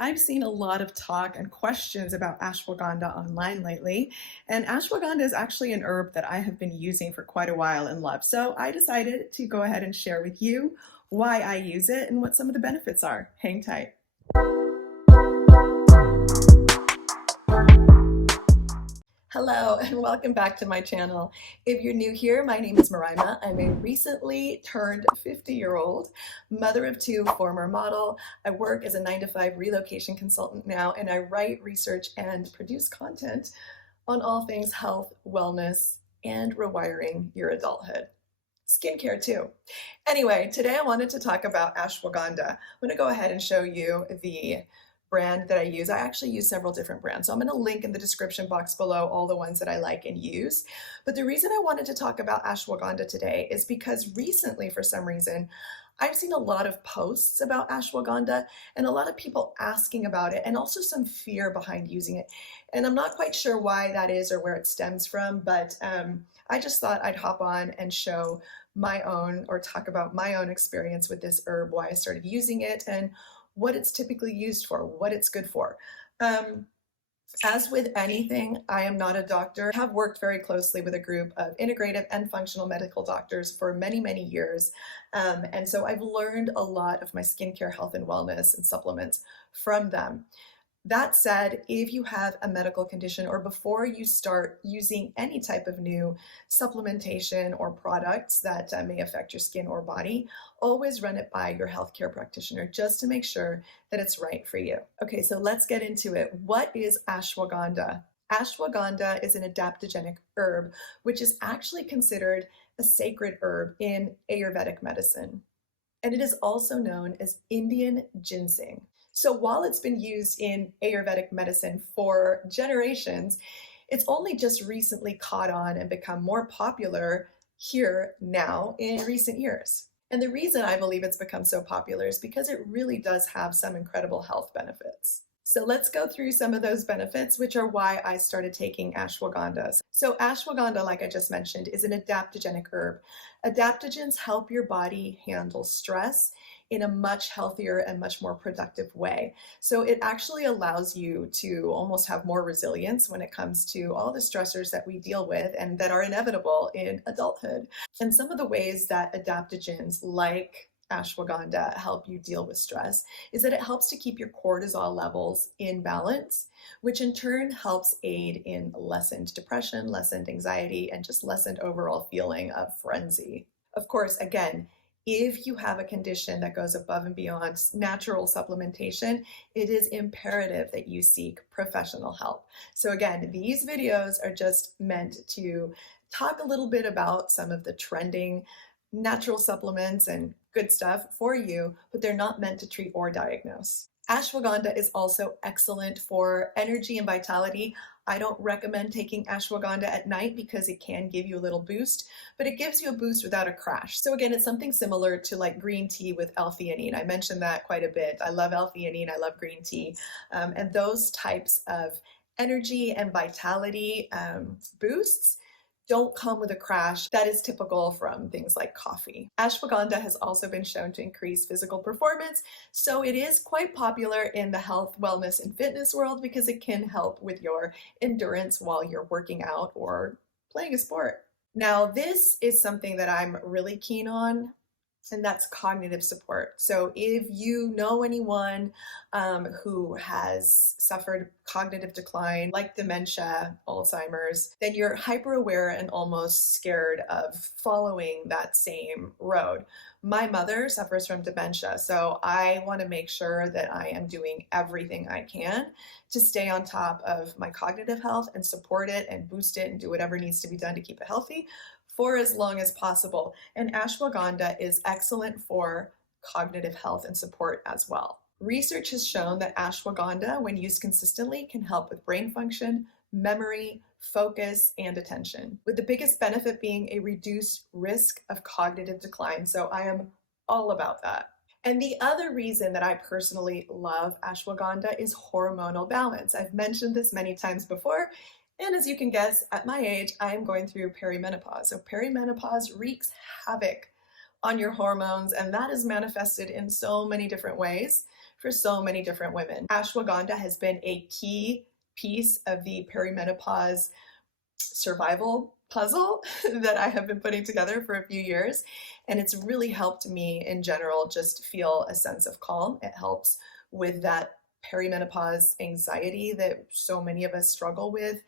I've seen a lot of talk and questions about ashwagandha online lately, and ashwagandha is actually an herb that I have been using for quite a while and love. So I decided to go ahead and share with you why I use it and what some of the benefits are. Hang tight. Hello and welcome back to my channel. If you're new here, my name is Marima. I'm a recently turned 50-year-old mother of two, former model. I work as a 9-to-5 relocation consultant now, and I write, research, and produce content on all things health, wellness, and rewiring your adulthood. Skincare too. Anyway, today I wanted to talk about ashwagandha. I'm going to go ahead and show you the brand that I use. I actually use several different brands. So I'm going to link in the description box below all the ones that I like and use. But the reason I wanted to talk about ashwagandha today is because recently, for some reason, I've seen a lot of posts about ashwagandha and a lot of people asking about it and also some fear behind using it. And I'm not quite sure why that is or where it stems from, but I just thought I'd hop on and show my own or talk about my own experience with this herb, why I started using it, and what it's typically used for, what it's good for. As with anything, I am not a doctor. I have worked very closely with a group of integrative and functional medical doctors for many, many years. And so I've learned a lot of my skincare, health, and wellness and supplements from them. That said, if you have a medical condition or before you start using any type of new supplementation or products that may affect your skin or body, always run it by your healthcare practitioner just to make sure that it's right for you. Okay, so let's get into it. What is ashwagandha? Ashwagandha is an adaptogenic herb, which is actually considered a sacred herb in Ayurvedic medicine. And it is also known as Indian ginseng. So while it's been used in Ayurvedic medicine for generations, it's only just recently caught on and become more popular here now in recent years. And the reason I believe it's become so popular is because it really does have some incredible health benefits. So let's go through some of those benefits, which are why I started taking ashwagandha. So ashwagandha, like I just mentioned, is an adaptogenic herb. Adaptogens help your body handle stress in a much healthier and much more productive way. So it actually allows you to almost have more resilience when it comes to all the stressors that we deal with and that are inevitable in adulthood. And some of the ways that adaptogens like ashwagandha help you deal with stress is that it helps to keep your cortisol levels in balance, which in turn helps aid in lessened depression, lessened anxiety, and just lessened overall feeling of frenzy. Of course, again, if you have a condition that goes above and beyond natural supplementation, it is imperative that you seek professional help. So again, these videos are just meant to talk a little bit about some of the trending natural supplements and good stuff for you, but they're not meant to treat or diagnose. Ashwagandha is also excellent for energy and vitality. I don't recommend taking ashwagandha at night because it can give you a little boost, but it gives you a boost without a crash. So again, it's something similar to like green tea with L-theanine. I mentioned that quite a bit. I love L-theanine, I love green tea, and those types of energy and vitality boosts don't come with a crash that is typical from things like coffee. Ashwagandha has also been shown to increase physical performance, so it is quite popular in the health, wellness, and fitness world because it can help with your endurance while you're working out or playing a sport. Now, this is something that I'm really keen on, and that's cognitive support. So if you know anyone who has suffered cognitive decline, like dementia, Alzheimer's, then you're hyper aware and almost scared of following that same road. My mother suffers from dementia, so I want to make sure that I am doing everything I can to stay on top of my cognitive health and support it and boost it and do whatever needs to be done to keep it healthy for as long as possible. And ashwagandha is excellent for cognitive health and support as well. Research has shown that ashwagandha, when used consistently, can help with brain function, memory, focus, and attention, with the biggest benefit being a reduced risk of cognitive decline. So I am all about that. And the other reason that I personally love ashwagandha is hormonal balance. I've mentioned this many times before, and as you can guess, at my age, I am going through perimenopause. So perimenopause wreaks havoc on your hormones, and that is manifested in so many different ways. for so many different women. Ashwagandha has been a key piece of the perimenopause survival puzzle that I have been putting together for a few years. And it's really helped me in general just feel a sense of calm. It helps with that perimenopause anxiety that so many of us struggle with,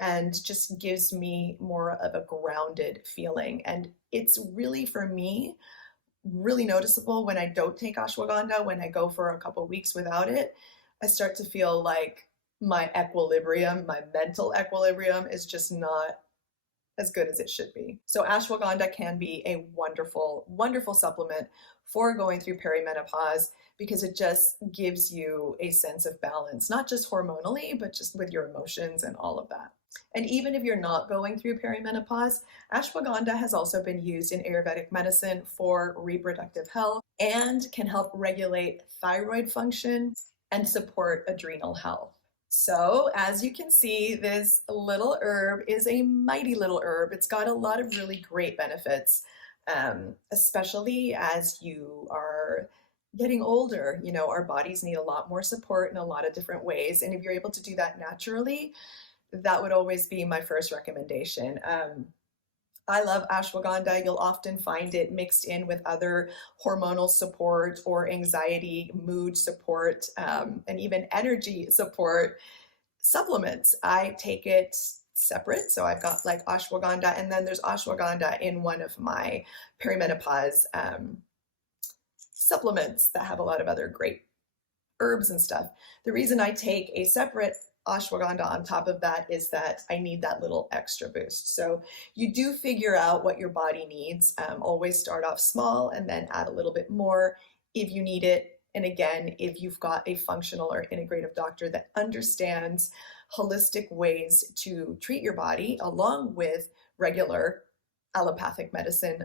and just gives me more of a grounded feeling. And it's really, for me, really noticeable when I don't take ashwagandha. When I go for a couple weeks without it, I start to feel like my equilibrium, my mental equilibrium, is just not as good as it should be. So ashwagandha can be a wonderful, wonderful supplement for going through perimenopause, because it just gives you a sense of balance, not just hormonally, but just with your emotions and all of that. And even if you're not going through perimenopause, ashwagandha has also been used in Ayurvedic medicine for reproductive health and can help regulate thyroid function and support adrenal health. So as you can see, this little herb is a mighty little herb. It's got a lot of really great benefits, especially as you are getting older. You know, our bodies need a lot more support in a lot of different ways. And if you're able to do that naturally, that would always be my first recommendation. I love ashwagandha. You'll often find it mixed in with other hormonal support or anxiety, mood support, and even energy support supplements. I take it separate. So I've got like ashwagandha, and then there's ashwagandha in one of my perimenopause supplements that have a lot of other great herbs and stuff. The reason I take a separate ashwagandha on top of that is that I need that little extra boost. So you do figure out what your body needs. Always start off small and then add a little bit more if you need it. And again, if you've got a functional or integrative doctor that understands holistic ways to treat your body, along with regular allopathic medicine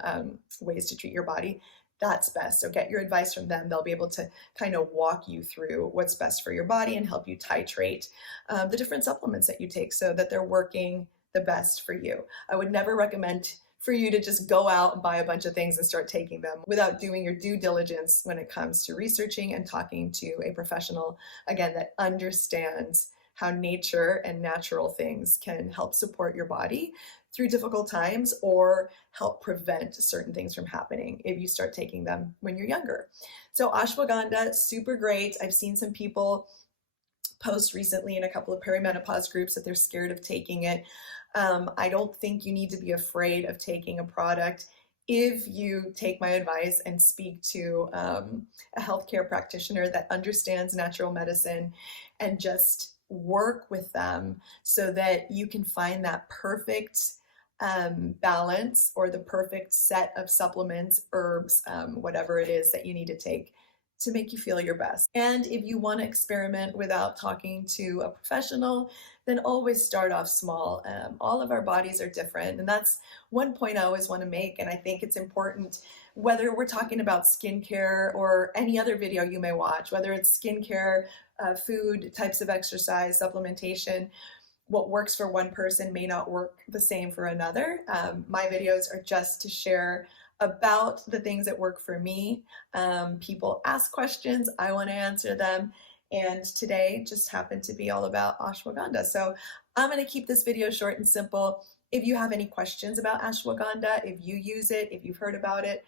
ways to treat your body, that's best. So get your advice from them. They'll be able to kind of walk you through what's best for your body and help you titrate the different supplements that you take so that they're working the best for you. I would never recommend for you to just go out and buy a bunch of things and start taking them without doing your due diligence when it comes to researching and talking to a professional, again, that understands how nature and natural things can help support your body through difficult times or help prevent certain things from happening if you start taking them when you're younger. So ashwagandha, super great. I've seen some people post recently in a couple of perimenopause groups that they're scared of taking it. I don't think you need to be afraid of taking a product if you take my advice and speak to a healthcare practitioner that understands natural medicine, and just work with them so that you can find that perfect balance or the perfect set of supplements, herbs, whatever it is that you need to take to make you feel your best. And if you want to experiment without talking to a professional, then always start off small. All of our bodies are different. And that's one point I always want to make. And I think it's important, whether we're talking about skincare or any other video you may watch, whether it's skincare, food, types of exercise, supplementation, what works for one person may not work the same for another. My videos are just to share about the things that work for me. People ask questions, I want to answer them. And today just happened to be all about ashwagandha. So I'm going to keep this video short and simple. If you have any questions about ashwagandha, if you use it, if you've heard about it,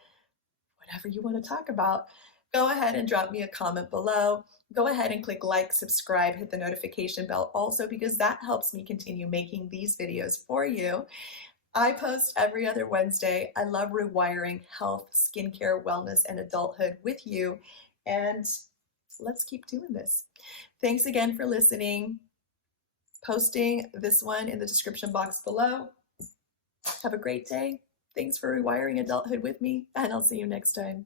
whatever you want to talk about, go ahead and drop me a comment below. Go ahead and click like, subscribe, hit the notification bell also, because that helps me continue making these videos for you. I post every other Wednesday. I love rewiring health, skincare, wellness, and adulthood with you. And let's keep doing this. Thanks again for listening. Posting this one in the description box below. Have a great day. Thanks for rewiring adulthood with me, and I'll see you next time.